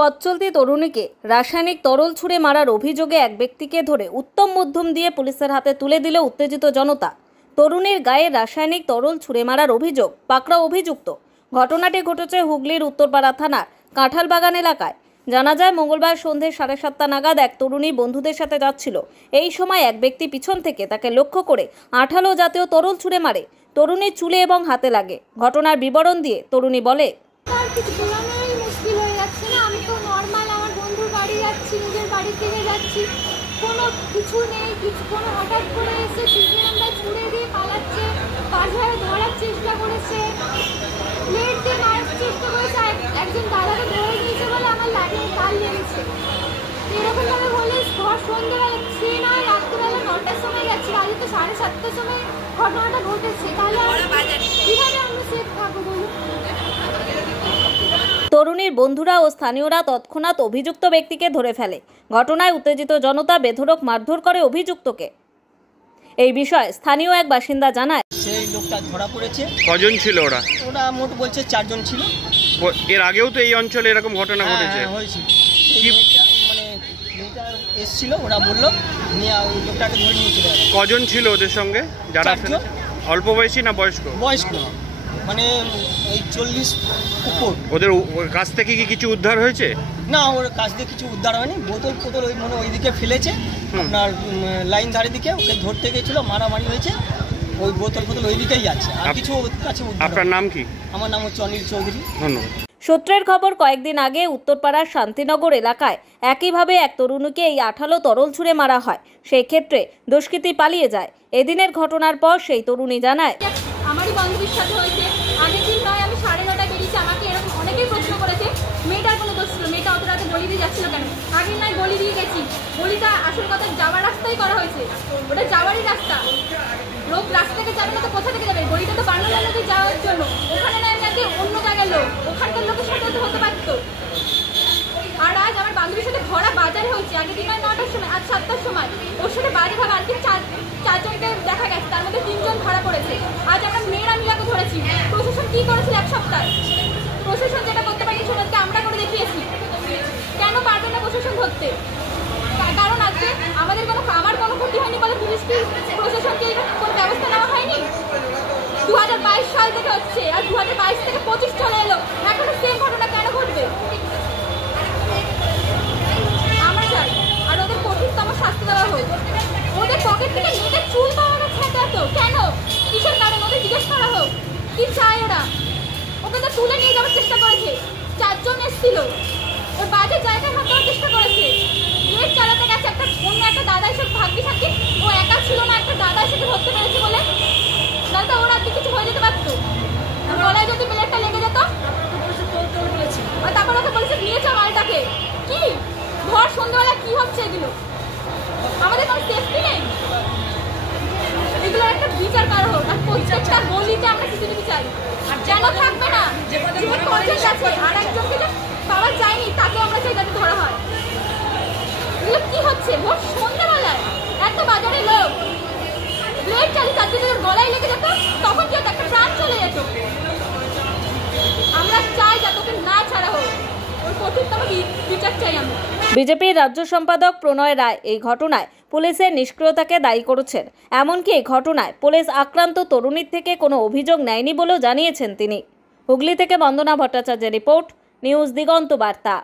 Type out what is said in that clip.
পথ চলতি তরুণীকে রাসায়নিক তরল ছুঁড়ে মারার অভিযোগে এক ব্যক্তিকে ধরে উত্তম মধ্যম দিয়ে পুলিশের হাতে তুলে দিল উত্তেজিত জনতা। তরুণীর গায়ে রাসায়নিক তরল ছুঁড়ে মারার অভিযোগ, পাকড়াও অভিযুক্ত। ঘটনাটি ঘটেছে হুগলির উত্তরপাড়া থানার কাঁঠালবাগান এলাকায়। জানা যায়, মঙ্গলবার সন্ধ্যে 7:30 নাগাদ এক তরুণী বন্ধুদের সাথে যাচ্ছিল। এই সময় এক ব্যক্তি পিছন থেকে তাকে লক্ষ্য করে আঠালো জাতীয় তরল ছুঁড়ে মারে। তরুণীর চুলে এবং হাতে লাগে। ঘটনার বিবরণ দিয়ে তরুণী বলে, নিজের বাড়ি থেকে যাচ্ছি, কোনো কিছু নেই, কোনো হঠাৎ করে এসে আমরা ছুড়ে দিয়ে পালাচ্ছে, বাজারে ধরার চেষ্টা করেছে, প্লেট দিয়ে মারার চেষ্টা করেছে। একজন দাদাকে ধরে নিয়েছে বলে আমার লাগে কাল লেগেছে। এরকমভাবে বলে সন্ধ্যেবেলা সে নয় রাত্রিবেলা 9টার সময় গেছে, আজ তো 7:30টার সময় ঘটনাটা ঘটেছে। তাহলে কীভাবে আমরা সেফ থাকবো বলুন? তরুণীর বন্ধুরা ও স্থানীয়রা তৎক্ষণাৎ অভিযুক্ত ব্যক্তিকে ধরে ফেলে। ঘটনায় উত্তেজিত জনতা বেধড়ক মারধর করে অভিযুক্তকে। এই বিষয়ে স্থানীয় এক বাসিন্দা জানায়, সেই লোকটা ধরা পড়েছে। কজন ছিল ওরা? ওরা মোট বলছে 4 জন ছিল। এর আগেও তো এই অঞ্চলে এরকম ঘটনা ঘটেছে। হয়েছিল, মানে মেয়েটা এসেছিল, ওরা বললো নিয়ে ওই লোকটাকে ধরে নিয়ে চলে গেল। কজন ছিল ওদের সঙ্গে? যারা অল্প বয়সী না বয়স্ক? বয়স্ক, মানে এই 40 উপর। ওদের কাছ থেকে কি কিছু উদ্ধার হয়েছে? না, ওর কাছ থেকে কিছু উদ্ধার হয়নি। বোতল ওই মনে ওইদিকে ফেলেছে, আপনার লাইন ধারে দিকে ওকে ধরতে গেছিল, মারামারি হয়েছে। ওই বোতল ওই দিকেই আছে, আর কিছু ওর কাছে। আপনার নাম কি? আমার নাম হচ্ছে অনিল চৌধুরী। ধন্যবাদ। সূত্রের খবর, কয়েকদিন আগে উত্তরপাড়ার শান্তিনগর এলাকায় একইভাবে এক তরুণীকে এই আঠালো তরল ছুঁড়ে মারা হয়। সেই ক্ষেত্রে দুষ্কৃতী পালিয়ে যায়। এদিনের ঘটনার পর সেই তরুণী জানায়, আমারই বান্ধবীর সাথে হয়েছে। আগের দিন নয়, আমি 9:30টায় বেরিয়েছি। আমাকে এরকম অনেকেই প্রশ্ন করেছে মেয়েটার কোনো দোষ ছিল, মেয়েটা অত রাতে গলি দিয়ে যাচ্ছিল কেন? আগের নয় গলি দিয়ে গেছি, গলিটা আসল কথা যাওয়ার রাস্তাই করা হয়েছে, ওটা যাওয়ারই রাস্তা। লোক রাস্তা থেকে যাবে না তো কোথা থেকে যাবে? গলিটা তো বানানো নদী যাওয়ার জন্য। ওখানে নয় নাকি অন্য জায়গার লোক, ওখানকার লোকের সাথে তো হতে পারত। আর আজ আমার বান্ধবীর সাথে ধরা বাজারে হয়েছে। আগের দিন নয় 9টার সময়, আজ 7টার সময় ওর সাথে বাজে ভাবে আর কি 4 জনকে দেখা গেছে, তার মধ্যে 3 জন ধরা পড়েছে। আজ আমরা মেয়েরা মিলাকে ধরেছি। প্রশাসন কি করেছিল 1 সপ্তাহ? প্রশাসন যেটা করতে পারেনি সেটাকে আমরা করে দেখিয়েছি। কেন পারবে না প্রশাসন ধরতে? কারণ আজকে আমার কোনো ক্ষতি হয়নি বলে পুলিশ কি প্রশাসনকে কোনো ব্যবস্থা নেওয়া হয়নি? 2022 সাল থেকে হচ্ছে, আর 2022 থেকে 25 চলে এলো, এখনো সেম ঘটনা কেন ঘটবে? আমরা চাই আর ওদের কঠিনতম শাস্তি দেওয়া হোক। ওদের পকেট থেকে মেয়েদের চুল পাওয়া গেছে এত কেন? কিসের কারণ? ওদের জিজ্ঞেস করা হোক কি চায় ওরা। ওকে তো তুলে নিয়ে যাওয়ার চেষ্টা করেছে, 4 জন এসেছিল, ওর বাজে জায়গায় হাত দেওয়ার চেষ্টা করেছে। প্লেট চালাতে গেছে, অন্য একটা দাদা এসে ভাগ্যি থাকি ও একা ছিল না, একটা দাদা এসে ধরতে পেরেছে বলে। দাদা ওর আর কিছু হয়ে যেতে পারতো, গলায় যদি প্লেটটা লেগে যেত। আর তারপর ওকে বলেছে নিয়েছে মালটাকে। কি ভর সন্ধ্যাবেলা কি হচ্ছে এগুলো? আমাদের কোনো সেফটি নেই। এগুলো একটা বিচার করা হোক, আর প্রত্যেকটা গলিতে আমরা সিসিটিভি চাই। আর যেন থাকবে না যে কলেজ আছে আর একজনকে যে পাওয়া যায়নি তাকেও আমরা চাই যাতে ধরা হয়। এগুলো কি হচ্ছে? ভোর সন্ধ্যাবেলায় এত বাজারে লোক প্লেট চালিয়ে তার যদি গলায় লেগে যেত তখন কি হতো? একটা প্রাণ চলে যেত। আমরা চাই যাতে ওকে না ছাড়া হোক, ওর কঠিনতম বিচার চাই আমরা। বিজেপির রাজ্য সম্পাদক প্রণয় রায় এই ঘটনায় পুলিশের নিষ্ক্রিয়তাকে দায়ী করেছেন। এমনকি এই ঘটনায় পুলিশ আক্রান্ত তরুণীর থেকে কোনো অভিযোগ নেয়নি বলেও জানিয়েছেন তিনি। হুগলি থেকে বন্দনা ভট্টাচার্যের রিপোর্ট, নিউজ দিগন্ত বার্তা।